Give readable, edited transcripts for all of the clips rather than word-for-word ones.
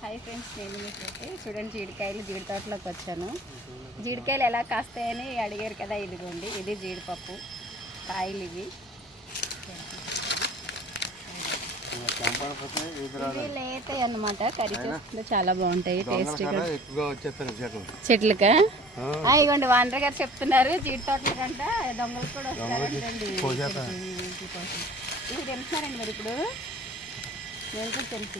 Hi friends, నేను మీకైతే చూడండి జీడికాయలు జీడి తోటలోకి వచ్చాను. జీడికాయలు ఎలా కాస్తాయని అడిగారు కదా, ఇదిగోండి ఇది జీడిపప్పు కాయలు ఇవి లేతాయి అన్నమాట. కర్రీ చేస్తుంటే చాలా బాగుంటాయి టేస్టీగా. చెట్లుగా ఇవ్వండి వానర్ గారు చెప్తున్నారు జీడి తోటల కంట దొంగలు కూడా వస్తారండి. ఇవి తెలుస్తున్నారండి మరి ఇప్పుడు నేను కూడా తెలిసి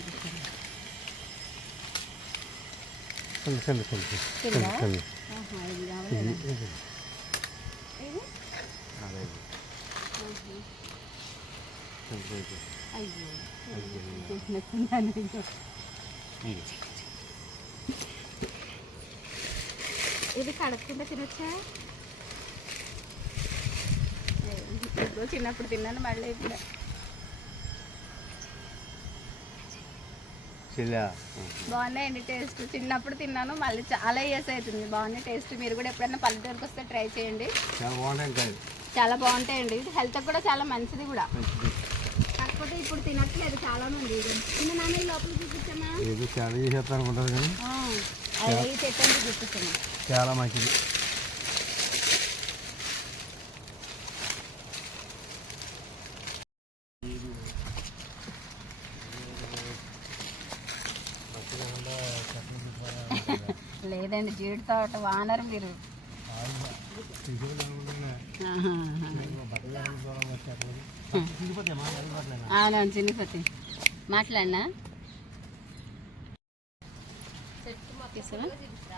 ఇది కడక్కుండా తినొచ్చా? ఇప్పుడు చిన్నప్పుడు తిన్నాను, మళ్ళీ ఇప్పుడు బాగున్నాయండి టేస్ట్. చిన్నప్పుడు తిన్నాను, మళ్ళీ చాలా ఇయర్స్ అవుతుంది. బాగున్నాయి టేస్ట్. మీరు కూడా ఎప్పుడైనా పల్లెటూరుకి వస్తే ట్రై చేయండి, చాలా బాగుంటాయండి. హెల్త్ కూడా చాలా మంచిది కూడా. కాకపోతే ఇప్పుడు తినట్లేదు చాలా మంది. చిన్న నాన్న లోపల చూపించామా, చెట్టు అంటే చూపిస్తాను, చాలా మంచిది. లేదండి జీడి తోట వానర్ మీరు. అవునవును చిన్నిపతి మాట్లాడినా